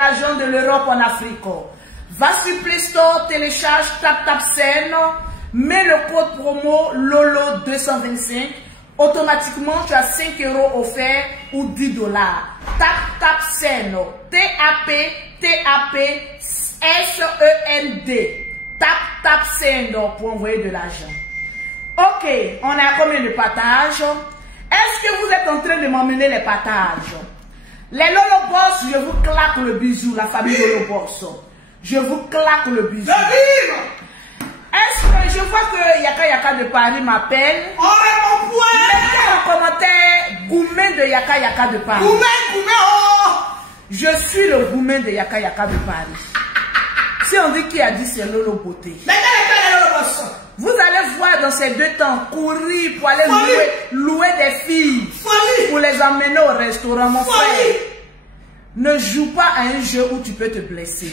Agent de l'Europe en Afrique. Va sur Play Store, télécharge TapTapSend, mets le code promo LOLO225. Automatiquement, tu as 5 € offerts ou 10 $. TapTapSend. TapTapSend. TapTapSend pour envoyer de l'argent. Ok, on a combien de partages? Est-ce que vous êtes en train de m'emmener les partages? Les Lolo Boss, je vous claque le bisou, la famille Lolo Boss. Je vous claque le bisou. Est-ce que je vois que Yaka Yaka de Paris m'appelle? Mettez en commentaire Goumen de Yaka Yaka de Paris. Je suis le Goumen de Yaka Yaka de Paris. Si on dit qui a dit c'est Lolo Beauté. Vous allez voir dans ces 2 temps courir pour aller louer des filles. Pour les emmener au restaurant, mon frère. Ne joue pas à un jeu où tu peux te blesser.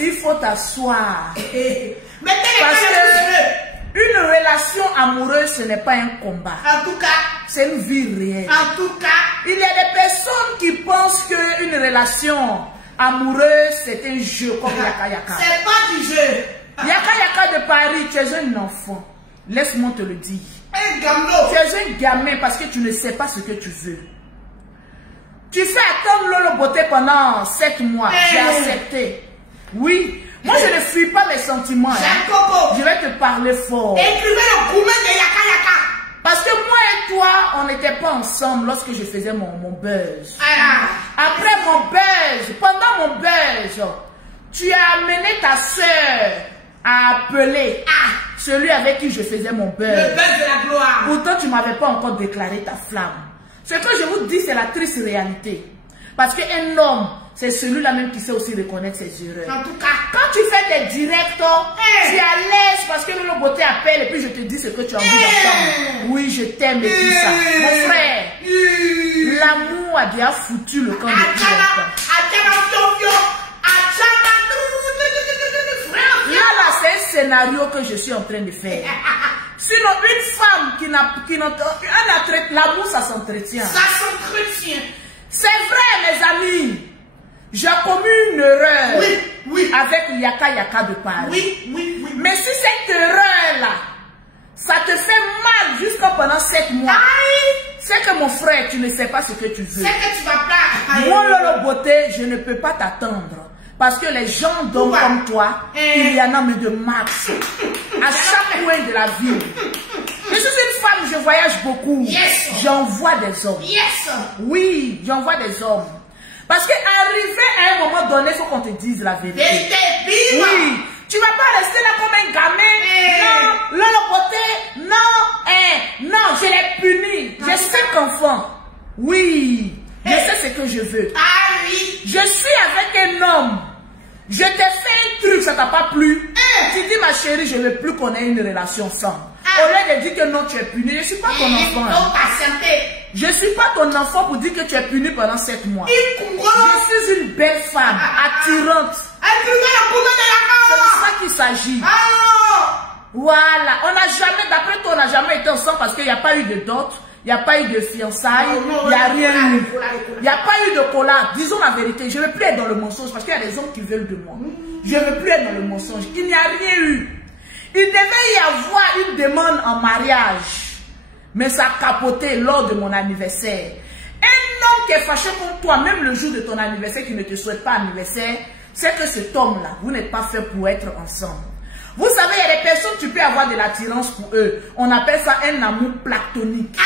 Il faut t'asseoir. Parce que une relation amoureuse, ce n'est pas un combat. En tout cas, c'est une vie réelle. En tout cas, il y a des personnes qui pensent qu'une relation amoureuse, c'est un jeu comme Yaka Yaka. C'est pas du jeu. Yaka Yaka de Paris, tu es un enfant. Laisse-moi te le dire. Un gamin. Tu es un gamin parce que tu ne sais pas ce que tu veux. Tu fais attendre Lolo Beauté pendant 7 mois. J'ai accepté. Oui. Moi, je ne fuis pas mes sentiments. Je vais te parler fort. Écrivez le Goumen de Yaka Yaka. Parce que moi et toi, on n'était pas ensemble lorsque je faisais mon buzz. Après mon buzz, pendant mon buzz, tu as amené ta soeur à appeler celui avec qui je faisais mon buzz. Le buzz de la gloire. Pourtant, tu ne m'avais pas encore déclaré ta flamme. Ce que je vous dis, c'est la triste réalité. Parce qu'un homme, c'est celui-là même qui sait aussi reconnaître ses erreurs. En tout cas, quand tu fais des directs, tu es à l'aise parce que Lolo Beauté appelle et puis je te dis ce que tu as envie d'entendre. Oui, je t'aime et tout ça. Mon frère, l'amour a déjà foutu le camp de tout le temps. Là, c'est un scénario que je suis en train de faire. Sinon, une femme qui n'a l'amour, ça s'entretient. Ça s'entretient. C'est vrai, mes amis. J'ai commis une erreur avec Yaka Yaka de Paris. Mais si cette erreur-là, ça te fait mal jusqu'à pendant 7 mois, c'est que mon frère, tu ne sais pas ce que tu veux. C'est que tu vas pas. Moi, Lolo Beauté, je ne peux pas t'attendre. Parce que les gens d'hommes comme toi, il y en a mais de max. À chaque coin de la ville. Je suis une femme, je voyage beaucoup. J'envoie des hommes. Oui, j'envoie des hommes. Parce qu'arriver à un moment donné, il faut qu'on te dise la vérité. Oui, tu ne vas pas rester là comme un gamin. Non, Lolo Beauté, non, je l'ai puni. J'ai 5 enfants. Oui, je sais ce que je veux. Je suis avec un homme. Je t'ai fait un truc, ça t'a pas plu. Tu dis, ma chérie, je ne veux plus qu'on ait une relation ensemble. Au lieu de dire que non, tu es puni, je ne suis pas ton enfant. Je ne suis pas ton enfant pour dire que tu es puni pendant 7 mois. Je suis une belle femme, attirante. C'est de ça qu'il s'agit. Voilà. On n'a jamais, d'après toi, on n'a jamais été ensemble parce qu'il n'y a pas eu de dot. Il n'y a pas eu de fiançailles, il n'y a rien eu. Il n'y a pas eu de collab. Disons la vérité, je ne veux plus être dans le mensonge parce qu'il y a des hommes qui veulent de moi. Je ne veux plus être dans le mensonge. Il n'y a rien eu. Il devait y avoir une demande en mariage. Mais ça a capoté lors de mon anniversaire. Un homme qui est fâché contre toi, même le jour de ton anniversaire, qui ne te souhaite pas anniversaire, c'est que cet homme-là, vous n'êtes pas fait pour être ensemble. Vous savez, il y a des personnes, tu peux avoir de l'attirance pour eux. On appelle ça un amour platonique.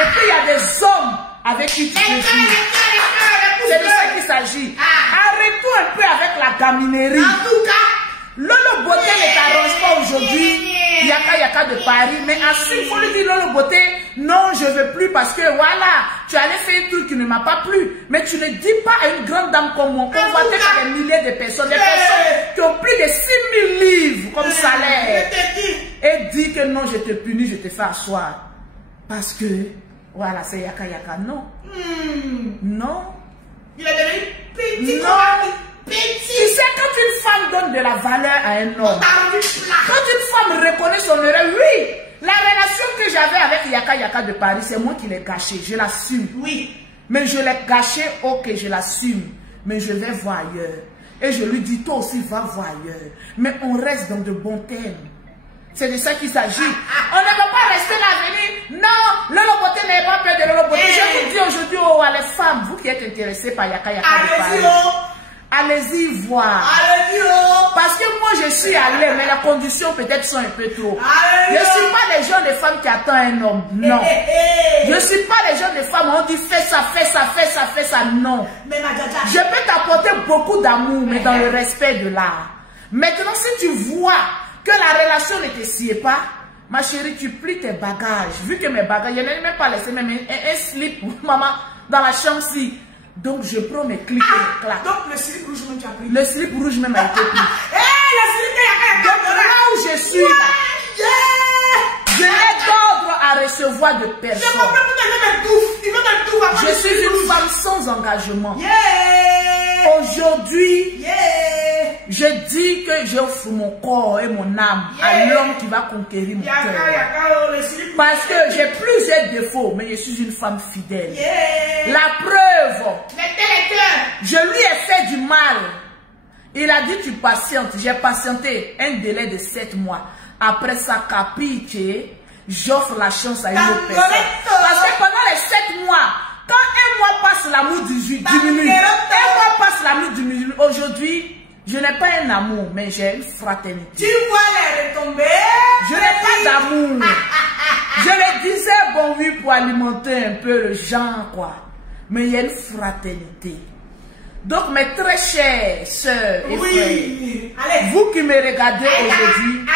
Et puis il y a des hommes avec qui tu peux vivre. C'est de ça qu'il s'agit. Arrête-toi un peu avec la gaminerie. En tout cas, Lolo Beauté ne t'arrange pas aujourd'hui. Yaka Yaka de Paris. Mais ainsi, il faut lui dire Lolo Beauté, non, je ne veux plus parce que voilà, tu allais faire un truc qui ne m'a pas plu. Mais tu ne dis pas à une grande dame comme moi, convoitée par des milliers de personnes, des personnes qui ont plus de 6 000 livres comme salaire. Et dis que non, je te punis, je te fais asseoir. Parce que, voilà, c'est Yaka Yaka. Non. Non. Il est devenu petit. Non. Tu sais, quand une femme donne de la valeur à un homme, quand une femme reconnaît son erreur, oui, la relation que j'avais avec Yaka Yaka de Paris, c'est moi qui l'ai gâchée, je l'assume. Oui. Mais je l'ai gâchée, ok, je l'assume. mais je vais voir ailleurs. Et je lui dis, toi aussi, va voir ailleurs. Mais on reste dans de bons termes. C'est de ça qu'il s'agit. On ne peut pas rester là, venir. Non, Lolo Beauté n'est pas peur de Lolo Beauté. Je vous dis aujourd'hui, oh, les femmes, vous qui êtes intéressés par Yaka Yaka de Paris, allez-y voir. Parce que moi, je suis allée, mais les conditions peut-être sont un peu trop. Je ne suis pas les gens de femmes qui attendent un homme. Non. Je ne suis pas les gens de femmes, on dit fais ça, fais ça, fais ça, fais ça. Non. Je peux t'apporter beaucoup d'amour, mais dans le respect de l'art. Maintenant, si tu vois que la relation ne te sied pas, ma chérie, tu plies tes bagages. Vu que mes bagages, je n'ai même pas laissé même un slip pour maman dans la chambre-ci. Donc je prends mes clics et mes claques. Donc le slip rouge même tu as pris. Le slip rouge même a été pris. Donc là où je suis là, je n'ai d'ordre à recevoir de personne. Je suis une femme sans engagement. Aujourd'hui, je dis que j'offre mon corps et mon âme à l'homme qui va conquérir mon cœur. Parce que j'ai plusieurs défauts, mais je suis une femme fidèle. La preuve, je lui ai fait du mal. Il a dit tu patientes. J'ai patienté un délai de 7 mois. Après ça, capiche, j'offre la chance à une autre personne. Parce que pendant les 7 mois, quand un mois passe, l'amour diminue. Un mois passe, l'amour diminue. Aujourd'hui, je n'ai pas un amour, mais j'ai une fraternité. Tu vois les retombées. Je n'ai pas d'amour. Je le disais, bon oui, pour alimenter un peu le genre, quoi. Mais il y a une fraternité. Donc, mes très chères sœurs et frères, vous qui me regardez aujourd'hui,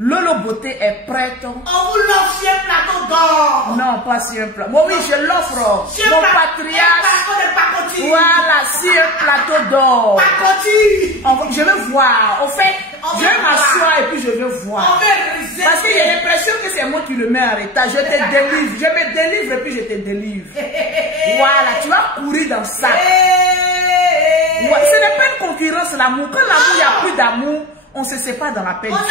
Lolo Beauté est prête. On vous l'offre sur un plateau d'or. Non, pas sur un plateau. Bon, oui, je l'offre. Mon patriarche. Voilà, sur un plateau d'or. Je veux voir. Au fait, je vais m'asseoir et puis je veux voir. Parce que j'ai l'impression que c'est moi qui le mets en état. Je te délivre. Je me délivre et puis je te délivre. Voilà, tu vas courir dans ça. Ce n'est pas une concurrence, l'amour. Quand l'amour, il n'y a plus d'amour, on se sépare dans la paix du Seigneur.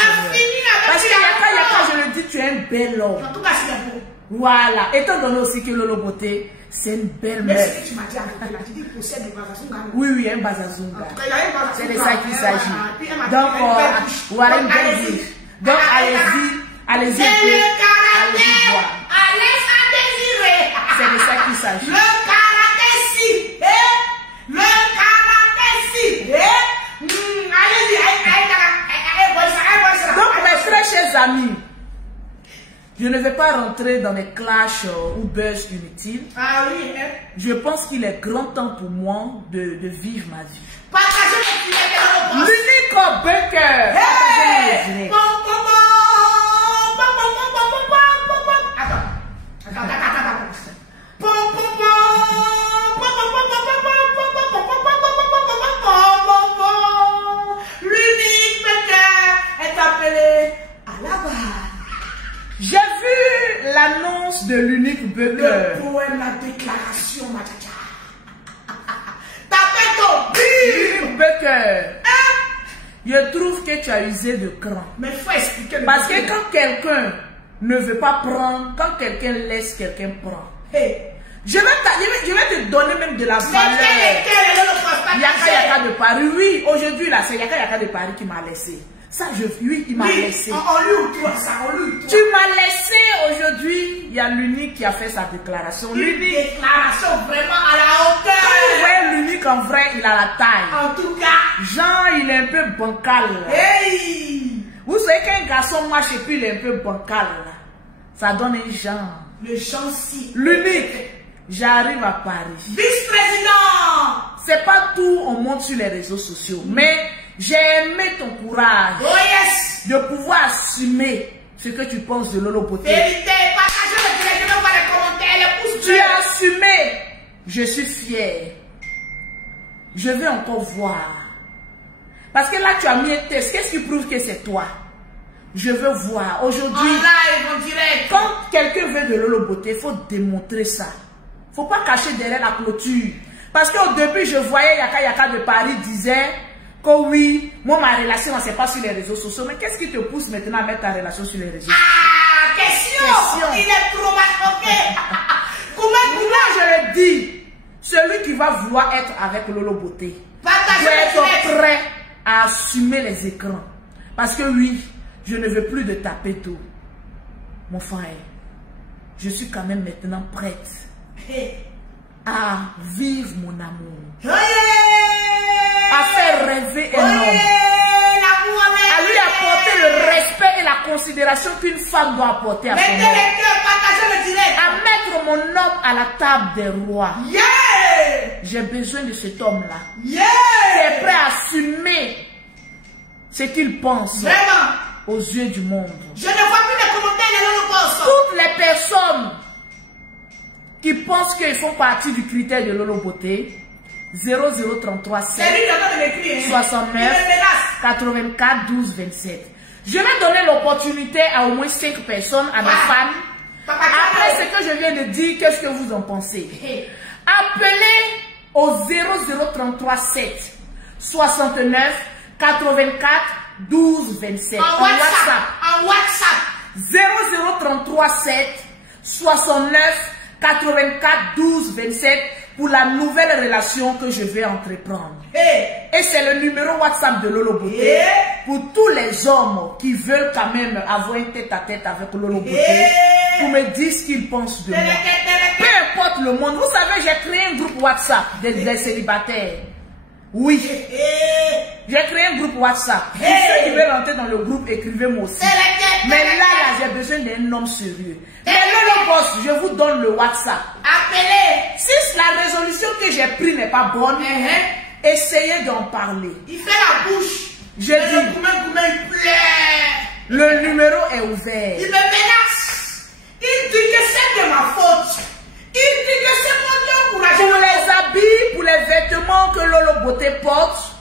Parce que Yaka, je le dis, tu es un bel homme. En tout cas, c'est beau. Voilà. Étant donné aussi que Lolo Beauté, c'est une belle mère. Mais ce que tu m'as dit avec elle, tu dis qu'il possède des Bazazunga. Oui, oui, un Bazazunga. C'est de ça qu'il s'agit. Donc, donc, voilà une belle vie. Donc, allez-y, allez-y voir. C'est de ça qu'il s'agit. Le karaté-ci. Le karaté-ci. Donc, mes très chers amis, je ne vais pas rentrer dans des clashs ou buzz inutiles. Ah oui, je pense qu'il est grand temps pour moi de vivre ma vie. L'unique Baker. J'ai vu l'annonce de l'unique Baker. Le poème, la déclaration, ma tcha. Tapez ton pire. L'unique Baker. Je trouve que tu as usé de cran. Mais il faut expliquer. Parce que quand quelqu'un ne veut pas prendre, quand quelqu'un laisse, quelqu'un prend. Hey. Je vais te donner même de la valeur. Yaka Yaka de Paris. Oui, aujourd'hui, là, c'est Yaka Yaka de Paris qui m'a laissé. Ça, oui, il m'a laissé. On lui ou ça, on lui. Tu m'as laissé aujourd'hui. Il y a l'unique qui a fait sa déclaration. L'unique déclaration vraiment à la hauteur. Quand vous voyez l'unique en vrai, il a la taille. En tout cas. Genre, il est un peu bancal. Hey. Vous savez qu'un garçon marche et puis il est un peu bancal. Ça donne un genre. Le genre si. L'unique. J'arrive à Paris. Vice-président. C'est pas tout, on monte sur les réseaux sociaux. Mais j'ai aimé ton courage. Oh yes. De pouvoir assumer ce que tu penses de Lolo Beauté. Vérité, partagez le voir les commentaires, les pouces bleus. Tu as assumé. Je suis fière. Je vais encore voir. Parce que là, tu as mis un test. Qu'est-ce qui prouve que c'est toi? Je veux voir. Aujourd'hui, en live, en direct. Quand quelqu'un veut de Lolo Beauté, il faut démontrer ça. Il ne faut pas cacher derrière la clôture. Parce qu'au début, je voyais Yaka Yaka de Paris disait que oui, moi, ma relation, c'est pas sur les réseaux sociaux. Mais qu'est-ce qui te pousse maintenant à mettre ta relation sur les réseaux sociaux? Ah, question. Il est trop mal. Ok. Comment je le dis? Celui qui va vouloir être avec Lolo Beauté doit être prêt à assumer les écrans. Parce que oui, je ne veux plus de taper tout. Mon frère, je suis quand même maintenant prête à vivre mon amour. À faire rêver un homme. À lui apporter le respect et la considération qu'une femme doit apporter à son homme. À mettre mon homme à la table des rois. J'ai besoin de cet homme-là. Qui est prêt à assumer ce qu'il pense aux yeux du monde. Je ne vois plus de commentaires de Lolo. Toutes les personnes qui pensent qu'ils font partie du critère de Lolo Beauté, 0033 7 69 84 12 27. Je vais donner l'opportunité à au moins 5 personnes, à mes femmes. Après ce que je viens de dire, qu'est-ce que vous en pensez? Appelez au 0033 7 69 84 12 27. En WhatsApp. 0033 7 69 84 12 27 pour la nouvelle relation que je vais entreprendre. Et c'est le numéro WhatsApp de Lolo Beauté pour tous les hommes qui veulent quand même avoir un tête-à-tête avec Lolo Beauté pour me dire ce qu'ils pensent de moi. Peu importe le monde. Vous savez, j'ai créé un groupe WhatsApp des célibataires. Oui. J'ai créé un groupe WhatsApp. Pour ceux qui veulent rentrer dans le groupe, écrivez-moi aussi. Mais là, j'ai besoin d'un homme sérieux. Mais Lolo Boss, je vous donne le WhatsApp. Appelez. Si la résolution que j'ai prise n'est pas bonne, essayez d'en parler. Il fait la bouche. Je dis, il pleure. le numéro est ouvert. Il me menace. Il dit que c'est de ma faute. Il dit que c'est mon Dieu Pour courageux. les habits, pour les vêtements que Lolo Beauté porte,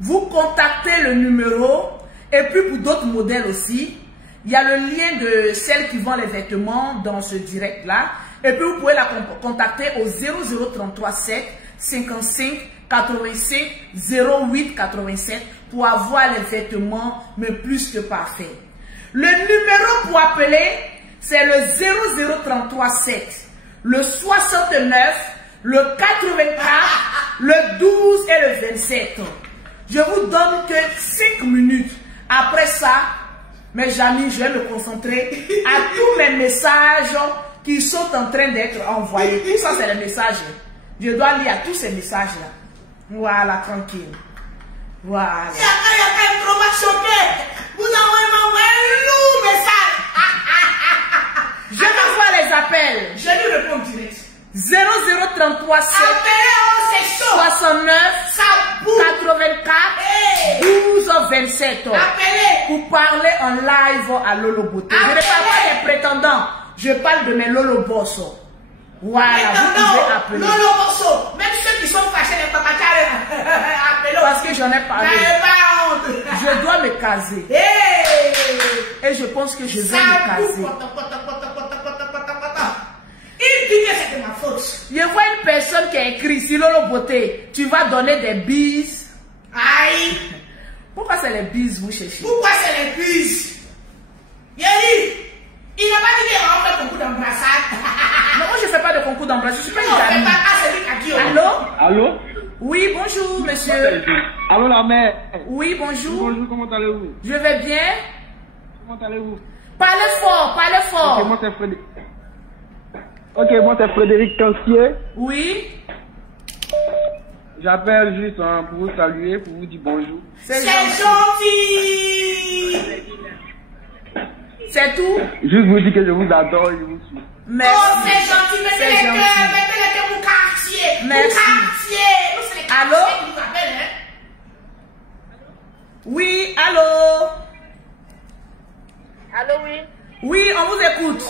vous contactez le numéro. Et puis pour d'autres modèles aussi, il y a le lien de celle qui vend les vêtements dans ce direct-là. Et puis vous pouvez la contacter au 0033 7 55 85 08 87 pour avoir les vêtements, mais plus que parfaits. Le numéro pour appeler, c'est le 0033 7, le 69, le 84, le 12 et le 27. Je vous donne que 5 minutes. Après ça, mes amis, je vais me concentrer à tous mes messages qui sont en train d'être envoyés. Tout ça, c'est les messages. Je dois lire tous ces messages-là. Voilà, tranquille. Voilà. Il y a un trop choqué. Vous envoyez un lourd message. Je vais voir les appels. Je lui réponds direct. 0033 7 Appelez, c'est chaud. 69 Ça bouge. 84 12 27. Appelez. Pour parler en live à Lolo Beauté. Je ne parle pas des prétendants. Je parle de mes Lolo Boss. Voilà, vous pouvez appeler. Lolo Bosso. Même ceux qui sont fâchés, les papacars, appelez. Parce que j'en ai parlé. Je dois me caser. Et je pense que je vais me caser. Il dit que c'est de ma faute. Je vois une personne qui a écrit ici, Lolo Beauté, tu vas donner des bises. Aïe. Pourquoi c'est les bises vous cherchez? Pourquoi c'est les bises? Yeri, il n'a pas dit qu'il va faire concours d'embrassade. Non, moi je ne fais pas de concours d'embrassade, je suis pas une Non, gamine. c'est pas celui qui a dit. Allô? Allô? Oui, bonjour monsieur. Allô la mère? Oui, bonjour. Bonjour, comment allez-vous? Je vais bien. Comment allez-vous? Parlez fort, parlez fort. Ok, moi c'est Frédéric. Ok, moi c'est Frédéric Cancier. Oui. J'appelle juste pour vous saluer, pour vous dire bonjour. C'est gentil. C'est tout? Juste vous dire que je vous adore et je vous suis. Merci. Oh, c'est gentil. Mettez C'est les gentil. cœurs, mettez les cœurs pour quartier. Merci. Pour quartier. Nous, c'est les quartiers Allô? qui nous appellent, hein. Oui, allô? Allô, oui. Oui, on vous écoute.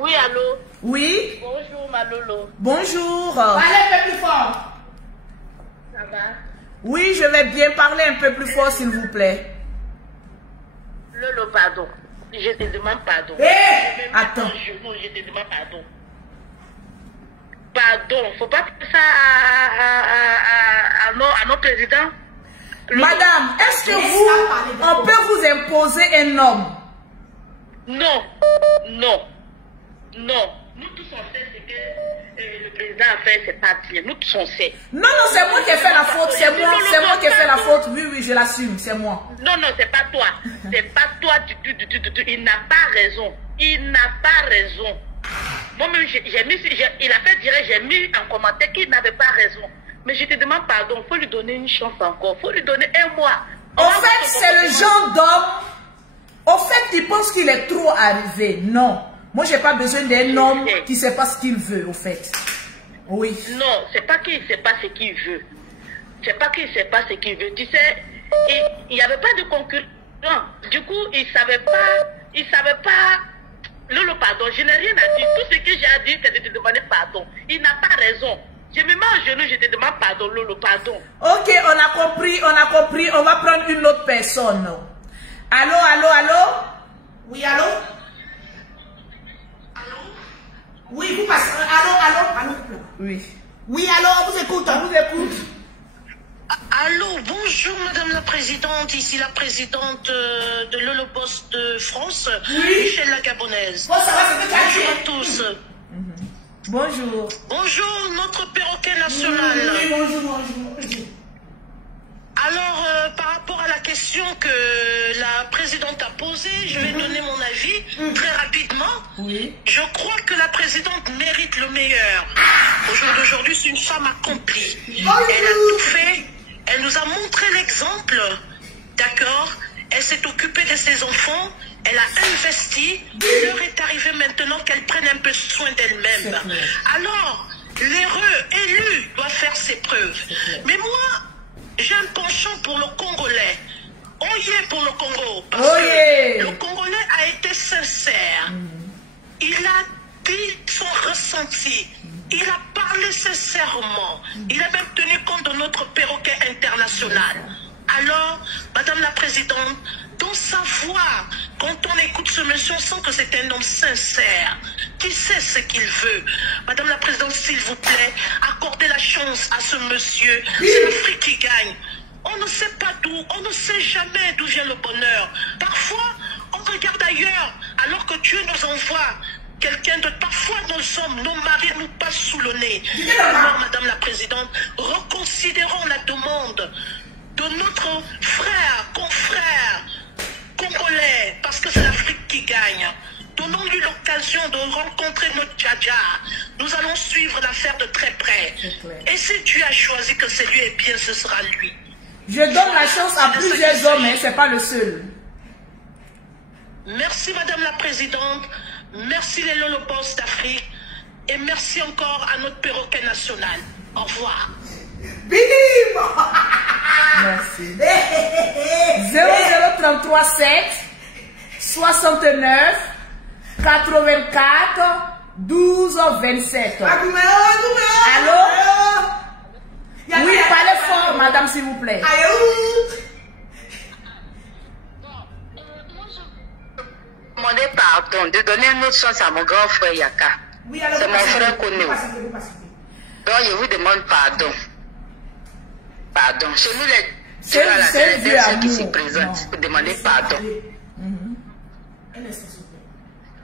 Oui, allô. Oui, Bonjour, ma Lolo. bonjour. Parlez un peu plus fort. Ça va? Oui, je vais bien parler un peu plus fort, s'il vous plaît. Lolo, pardon. Je te demande pardon. Attends. Je te demande pardon. Pardon. Faut pas faire ça à nos présidents. Lolo. Madame, est-ce que on peut vous imposer un homme? Non. Non. Non. Nous tous on sait ce que le président a fait, c'est pas bien. Nous tous on sait. Non, non, c'est moi qui ai fait la faute. C'est moi qui ai fait la faute. Oui, oui, je l'assume. C'est moi. Non, non, c'est pas toi. C'est pas toi du tout. Il n'a pas raison. Il n'a pas raison. Moi-même, il a fait dire, j'ai mis en commentaire qu'il n'avait pas raison. Mais je te demande pardon. Il faut lui donner une chance encore. Il faut lui donner un mois. En fait, c'est le genre d'homme. Au fait, il pense qu'il est trop arrivé. Non. Moi, j'ai pas besoin d'un homme qui sait pas ce qu'il veut, au fait. Oui. Non, c'est pas qu'il sait pas ce qu'il veut. C'est pas qu'il sait pas ce qu'il veut. Tu sais, il n'y avait pas de concurrent. Du coup, il savait pas. Lolo, pardon, je n'ai rien à dire. Tout ce que j'ai à dire, c'est de te demander pardon. Il n'a pas raison. Je me mets à genoux, je te demande pardon, Lolo, pardon. Ok, on a compris. On va prendre une autre personne. Allô? Oui, allô? Oui, vous passez. Allô? Oui. Oui, allô, on vous écoute. Allô, bonjour Madame la Présidente, ici la présidente de l'Holopost de France, Michel la Gabonaise. Oh, ça va, bonjour à tous. Bonjour. Bonjour notre perroquet national. Oui, bonjour. Alors, par rapport à la question que la présidente a posée, je vais donner mon avis très rapidement. Oui. Je crois que la présidente mérite le meilleur. Au jour d'aujourd'hui, c'est une femme accomplie. Elle a tout fait. Elle nous a montré l'exemple. D'accord? Elle s'est occupée de ses enfants. Elle a investi. L'heure est arrivée maintenant qu'elle prenne un peu soin d'elle-même. Alors, l'heureux élu doit faire ses preuves. Mais moi, j'ai un penchant pour le Congolais. Oyez pour le Congo. Parce que le Congolais a été sincère. Il a dit son ressenti. Il a parlé sincèrement. Il a même tenu compte de notre perroquet international. Alors, Madame la Présidente, dans sa voix, quand on écoute ce monsieur, on sent que c'est un homme sincère, qui sait ce qu'il veut. Madame la Présidente, s'il vous plaît, accordez la chance à ce monsieur. C'est l'Afrique qui gagne. On ne sait pas d'où, on ne sait jamais d'où vient le bonheur. Parfois, on regarde ailleurs, alors que Dieu nous envoie quelqu'un d'autre. Parfois, nos hommes, nos maris nous passent sous le nez. Alors, Madame la Présidente, reconsidérons la demande de notre frère, confrère congolais, parce que c'est l'Afrique qui gagne. Donnons-lui l'occasion de rencontrer notre Djadja. Nous allons suivre l'affaire de très près. Et si Dieu a choisi que c'est lui, eh bien, ce sera lui. Je donne la chance à plusieurs hommes, mais ce n'est pas le seul. Merci, Madame la Présidente. Merci les Lolopos d'Afrique. Et merci encore à notre perroquet national. Au revoir. Bim! Merci. 00337 69 84 12 27. Allô? Oui, parlez fort, madame, s'il vous plaît. Demander pardon, de donner une autre chance à mon grand frère Yaka. C'est mon frère connu. Donc je vous demande pardon. Pardon. Chez nous, les personnes qui s'y présentent pour demander pardon.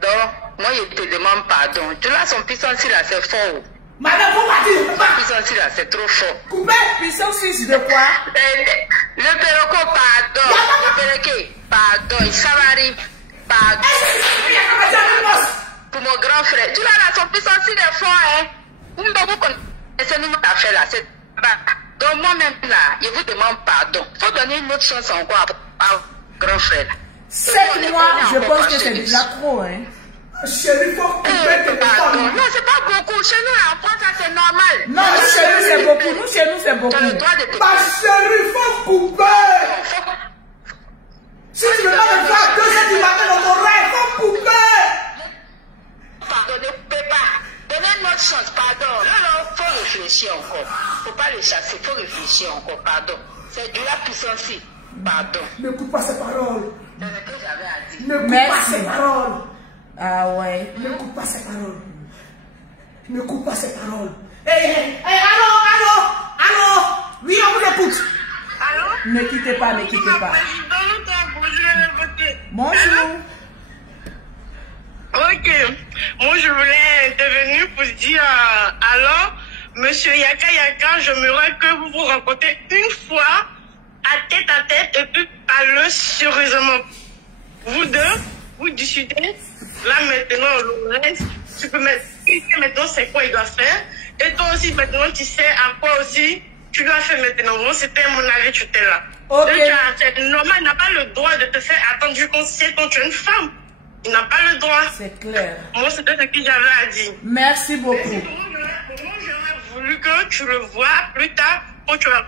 Donc, moi je te demande pardon. Tu l'as son puissance là, c'est fort. Madame, vous m'avez dit, puissance là, c'est trop fort. coupez. Puissance 6 de quoi? Le perroquet, pardon. Le perroquet, pardon. Il s'avari. Pardon. Pour mon grand frère. Tu l'as là, son puissance de fort, hein. Vous connaissez nous ta fait là. Donc moi-même là, je vous demande pardon. Il faut donner une autre chance encore à grand frère. 7 mois, je pense que c'est déjà trop, hein. Chérie, faut couper tes pardon. Non, c'est pas beaucoup. Chez nous, là, en France, ça c'est normal. Non, nous, chez nous, c'est beaucoup. Nous, chez nous, c'est beaucoup. Tu as le droit de te... Ma chérie, faut couper. Si tu veux pas me faire 2 heures du matin dans ton rêve, faut couper. Pardon, ne coupez pas. Donnez une autre chance, pardon. Non, faut réfléchir encore. Faut pas le chasser, faut réfléchir encore, pardon. C'est de la puissance. Pardon. Ne coupe pas ces paroles. C'est ce que j'avais à dire. Ne coupe pas ces paroles. Ah ouais. Ne coupe pas ces paroles. Ne coupe pas ces paroles. Hey, allô. Oui, on vous écoute. Allô? Ne quittez pas, ne quittez pas. Bonjour. Bonjour. Ok. Moi, je voulais intervenir pour dire alors, monsieur Yaka Yaka, j'aimerais que vous vous rencontrez une fois à tête et puis parlez sérieusement. Vous deux, vous discutez. Là, maintenant, le reste, tu peux m'expliquer maintenant c'est quoi il doit faire. Et toi aussi, maintenant, tu sais à quoi aussi tu dois faire maintenant. Moi, c'était mon avis, tu étais là. Ok. C'est normal, il n'a pas le droit de te faire attendre quand tu es une femme. Il n'a pas le droit. C'est clair. Moi, c'était ce que j'avais à dire. Merci beaucoup. Moi, j'aurais voulu que tu le vois plus tard, quand tu vas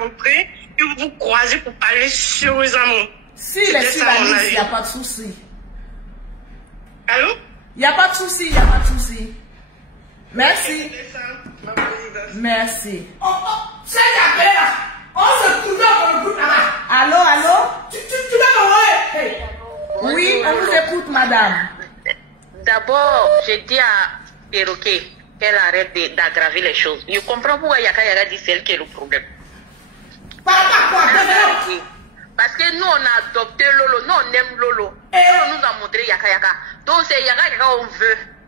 rentrer, et vous vous croisez pour parler sérieusement. Si les sur la liste, il n'y a pas de souci. Allô? Il n'y a pas de souci, il n'y a pas de souci. Merci. Merci. C'est appelé là. On se trouve dans le groupe là-bas. Allô, allô? Tu vas m'envoyer. Oui, on vous écoute, madame. D'abord, j'ai dit à Perroquet qu'elle arrête d'aggraver les choses. Je comprends pourquoi Yaka Yaka dit c'est elle qui est le problème. Par rapport à quoi? Parce que nous, on a adopté Lolo, nous, on aime Lolo. Lolo nous a montré Yaka Yaka. Donc, c'est Yaka Yaka,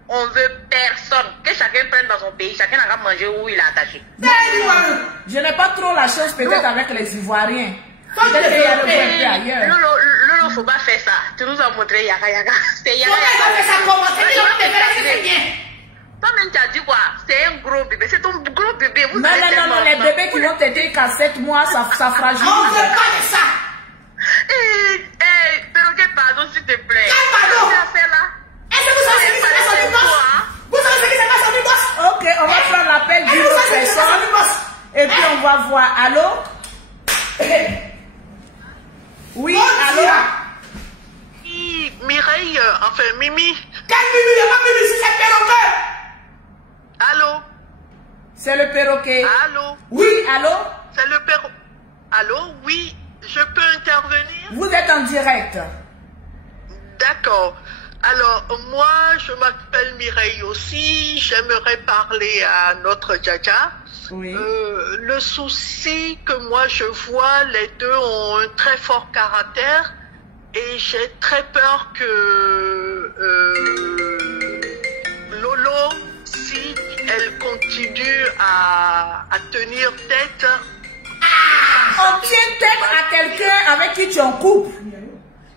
on veut personne. Que chacun prenne dans son pays, chacun n'a qu'à manger où il est attaché. Je n'ai pas trop la chance peut-être avec les Ivoiriens. Peut-être qu'il y a le point ailleurs. Lolo, faut pas faire ça. Tu nous as montré Yaka Yaka. C'est Yaka Yaka. Toi-même, tu as dit quoi? C'est un gros bébé. C'est ton gros bébé. Vous Non, les bébés qui ont été qu'à 7 mois, ça fragilise. On ne veut pas de ça. Perroquet, pardon, s'il te plaît. Pardon. Qu'est-ce que tu as fait là? Est-ce que vous savez ce qui se passe en Bigos? Vous savez ce qui se passe en Bigos? Ok, on va prendre l'appel d'une autre personne. Et puis on va voir. Allô? Oui, allô? Oui, Mireille, enfin Mimi. Quel Mimi? Il n'y a pas Mimi, c'est Perroquet. Allô? C'est le perroquet. Allô? Oui, allô? C'est le perroquet. Allô? Oui, je peux intervenir? Vous êtes en direct. D'accord. Alors, moi, je m'appelle Mireille aussi. J'aimerais parler à notre Djaja. Oui. Le souci que moi je vois, les deux ont un très fort caractère et j'ai très peur que Lolo, si elle continue à tenir tête... On tient tête à quelqu'un avec qui tu es en couple.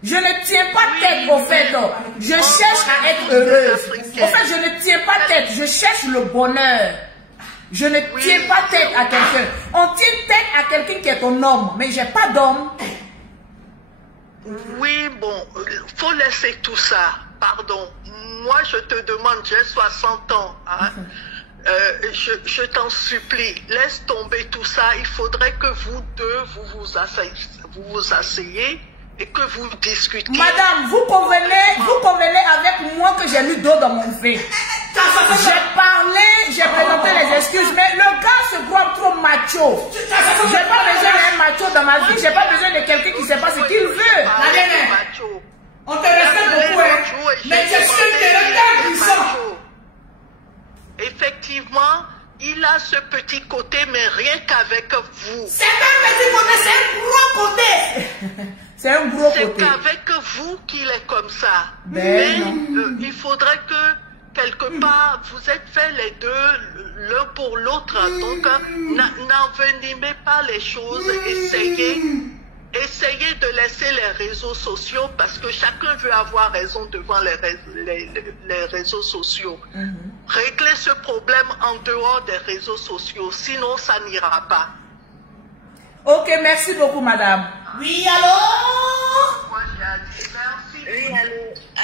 Je ne tiens pas tête au fait. Je cherche à être heureuse. Au fait, je ne tiens pas tête. Je cherche le bonheur. Je ne tiens pas tête à quelqu'un. On tient tête à quelqu'un qui est ton homme. Mais j'ai pas d'homme. Oui, bon, faut laisser tout ça. Pardon. Moi, je te demande, j'ai 60 ans. Hein. Je t'en supplie, laisse tomber tout ça. Il faudrait que vous deux, vous vous asseyez et que vous discutiez. Madame, vous convenez avec moi que j'ai mis d'eau dans mon vin. J'ai parlé, j'ai présenté les excuses, mais le gars se croit trop macho. J'ai pas besoin d'un macho dans ma vie, j'ai pas besoin de quelqu'un qui sait pas ce qu'il veut. On te respecte beaucoup, hein. Mais je suis le puissant. Effectivement, il a ce petit côté, mais rien qu'avec vous. C'est un petit côté, c'est un gros côté. C'est un gros côté. C'est qu'avec vous qu'il est comme ça. Mais il faudrait que, quelque part, vous êtes fait les deux, l'un pour l'autre. Donc, n'envenimez pas les choses. Essayez de laisser les réseaux sociaux, parce que chacun veut avoir raison devant les réseaux sociaux. Réglez ce problème en dehors des réseaux sociaux, sinon ça n'ira pas. Ok, merci beaucoup, madame. Oui, allô? Moi, j'ai dit merci. Oui,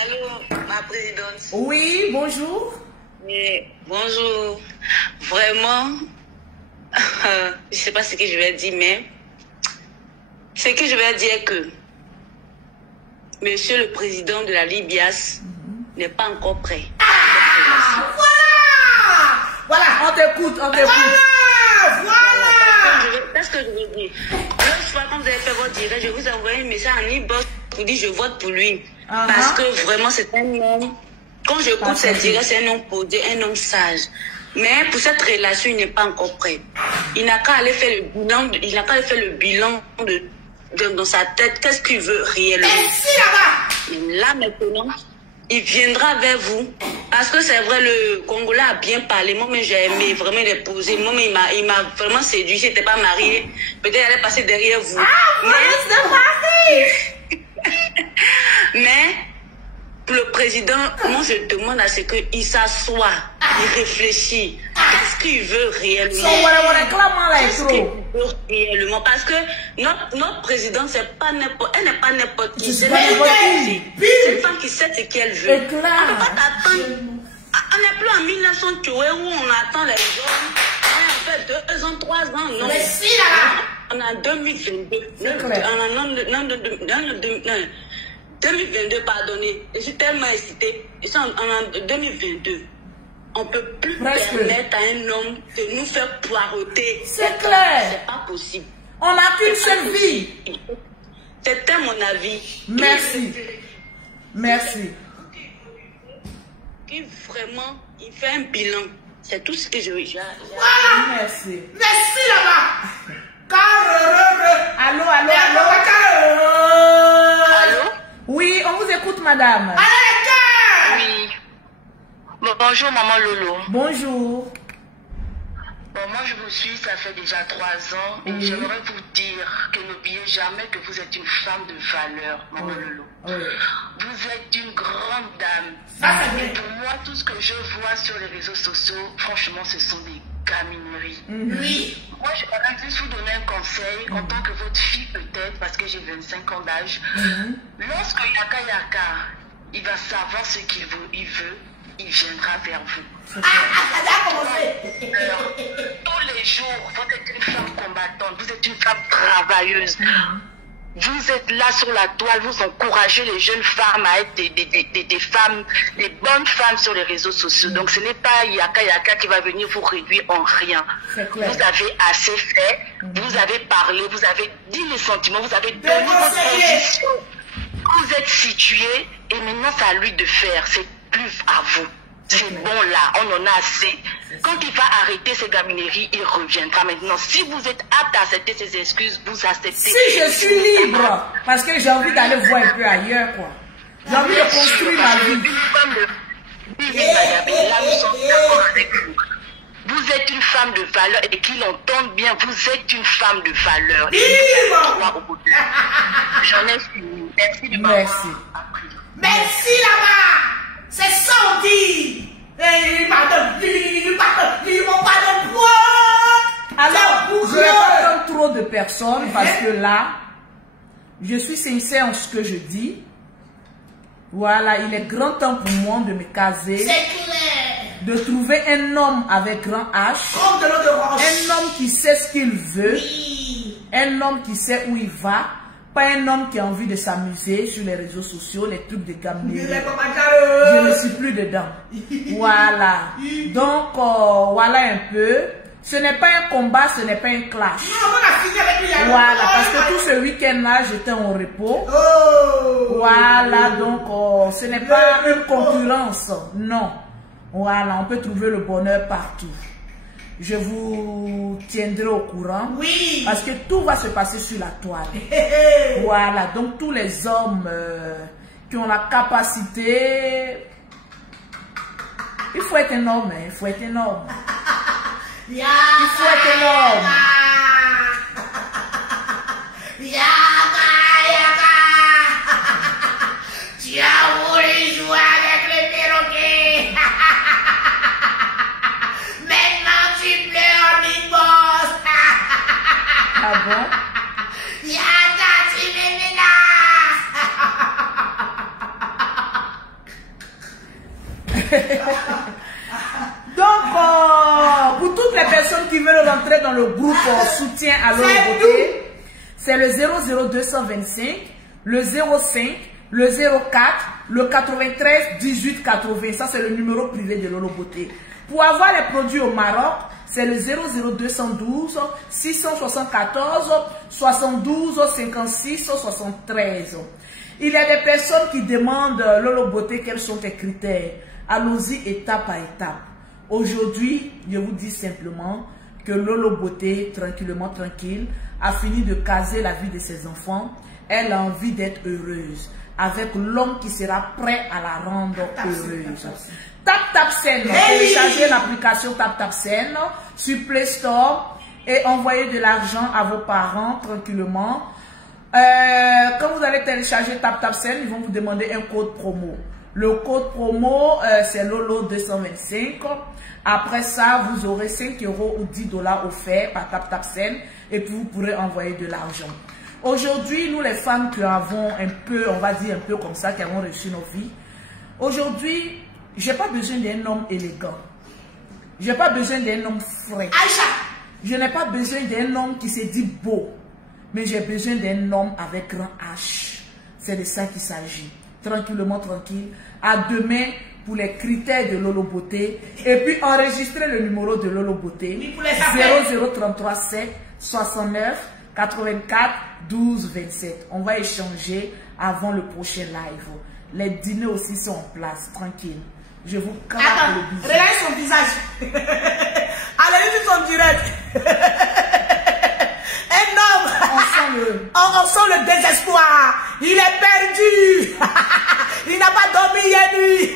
allô, ma présidente. Oui, bonjour. Oui, bonjour. Vraiment, je ne sais pas ce que je vais dire, mais ce que je vais dire est que Monsieur le Président de la Libias n'est pas encore prêt. Voilà. On t'écoute, on t'écoute. Qu'est-ce que je veux dire? L'autre fois, quand vous avez fait votre direct, je vous ai envoyé un message en inbox pour dire je vote pour lui. Parce que vraiment, c'est un homme. Quand je écoute cette direct, c'est un homme posé, un homme sage. Mais pour cette relation, il n'est pas encore prêt. Il n'a qu'à aller faire le bilan, dans sa tête. Qu'est-ce qu'il veut réellement? Merci là-bas. Là maintenant, il viendra vers vous. Parce que c'est vrai, le Congolais a bien parlé. Moi-même, j'ai aimé vraiment l'épouser. Moi-même, il m'a vraiment séduit. Si n'était pas marié, peut-être il allait passer derrière vous. Mais pour le président, moi, je demande à ce qu'il s'assoie, il réfléchit. Qu'est-ce qu'il veut réellement? Réellement, parce que notre président, elle n'est pas n'importe qui. C'est une femme qui sait ce qu'elle veut. On ne peut pas t'attendre. On n'est plus en 1900 où on attend les hommes. On fait 2 ans, 3 ans. Non. Mais si là. On est en 2022. 2022, pardonnez. Je suis tellement excitée. Je suis en 2022. On ne peut plus permettre à un homme de nous faire poireauter. C'est clair. C'est pas possible. On n'a qu'une seule vie. C'était mon avis. Merci. Merci. Qui vraiment, il fait un bilan. C'est tout ce que je veux. Voilà. Merci. Merci là-bas. Allô? Allô? Oui, on vous écoute, madame. Oui. Bon, bonjour, maman Lolo. Bonjour. Bon, moi je vous suis, ça fait déjà 3 ans et j'aimerais vous dire que n'oubliez jamais que vous êtes une femme de valeur, maman Lolo. Vous êtes une grande dame. Et pour moi, tout ce que je vois sur les réseaux sociaux, franchement, ce sont des gamineries. Oui. Moi, je voudrais juste vous donner un conseil en tant que votre fille peut-être, parce que j'ai 25 ans d'âge. Lorsque Yaka, il va savoir ce qu'il veut, il viendra vers vous. Tous les jours, vous êtes une femme combattante, vous êtes une femme travailleuse. Vous êtes là sur la toile, vous encouragez les jeunes femmes à être des femmes, des bonnes femmes sur les réseaux sociaux. Donc ce n'est pas Yaka qui va venir vous réduire en rien. Vous avez assez fait, vous avez parlé, vous avez dit les sentiments, vous avez donné votre position. Vous êtes situé et maintenant c'est à lui de faire, c'est plus à vous. C'est bon là, on en a assez. Quand il va arrêter ces gamineries, il reviendra maintenant. Si vous êtes apte à accepter ses excuses, vous acceptez. Si je suis libre, parce que j'ai envie d'aller voir un peu ailleurs, quoi. J'ai envie de construire ma vie. Là, nous sommes d'accord avec vous. Vous êtes une femme de valeur et qu'il entende bien, vous êtes une femme de valeur. J'en ai fini. Merci de m'avoir appris. Merci là-bas. C'est ça on dit. Ils m'ont pas de poids. Alors, je ne vais pas prendre trop de personnes parce que là, je suis sincère en ce que je dis. Voilà, il est grand temps pour moi de me caser. C'est clair. De trouver un homme avec grand H. Comme de l'eau de roche. Un homme qui sait ce qu'il veut. Oui. Un homme qui sait où il va. Pas un homme qui a envie de s'amuser sur les réseaux sociaux, les trucs de gaminerie. Je ne suis plus dedans. Voilà. Donc, voilà un peu. Ce n'est pas un combat, ce n'est pas un clash. Voilà, parce que tout ce week-end-là, j'étais en repos. Voilà, donc, ce n'est pas une concurrence. Non. Voilà, on peut trouver le bonheur partout. Je vous tiendrai au courant. Oui. Parce que tout va se passer sur la toile. Voilà. Donc, tous les hommes qui ont la capacité... Il faut être un homme. Hein, il faut être un homme. Il faut être un homme. Tu as voulu jouer avec les perroquets. Ah bon? Donc, pour toutes les personnes qui veulent rentrer dans le groupe soutien à Lolo Beauté, c'est le 00225, le 05, le 04, le 93 18 80. Ça, c'est le numéro privé de Lolo Beauté. Pour avoir les produits au Maroc, c'est le 00212 674 72 56 73. Il y a des personnes qui demandent Lolo Beauté quels sont tes critères. Allons-y étape à étape. Aujourd'hui, je vous dis simplement que Lolo Beauté, tranquille, a fini de caser la vie de ses enfants. Elle a envie d'être heureuse. avec l'homme qui sera prêt à la rendre heureuse. TapTapSend, téléchargez l'application TapTapSend sur Play Store et envoyez de l'argent à vos parents tranquillement. Quand vous allez télécharger TapTapSend, ils vont vous demander un code promo. Le code promo, c'est Lolo225. Après ça, vous aurez 5 € ou 10 $ offerts par TapTapSend et puis vous pourrez envoyer de l'argent. Aujourd'hui, nous les femmes qui avons un peu, on va dire un peu comme ça, qui avons réussi nos vies, aujourd'hui, j'ai pas besoin d'un homme élégant. J'ai pas besoin d'un homme frais. Aïcha. Je n'ai pas besoin d'un homme qui se dit beau. Mais j'ai besoin d'un homme avec grand H. C'est de ça qu'il s'agit. Tranquillement, tranquille. À demain pour les critères de Lolo Beauté. Et puis enregistrez le numéro de Lolo Beauté. 0033 7 69 84 12 27. On va échanger avant le prochain live. Les dîners aussi sont en place. Tranquille. Je vous claque le bisou. Regarde son visage. Allez, son direct. Un homme. On sent le désespoir. Il est perdu. Il n'a pas dormi hier nuit.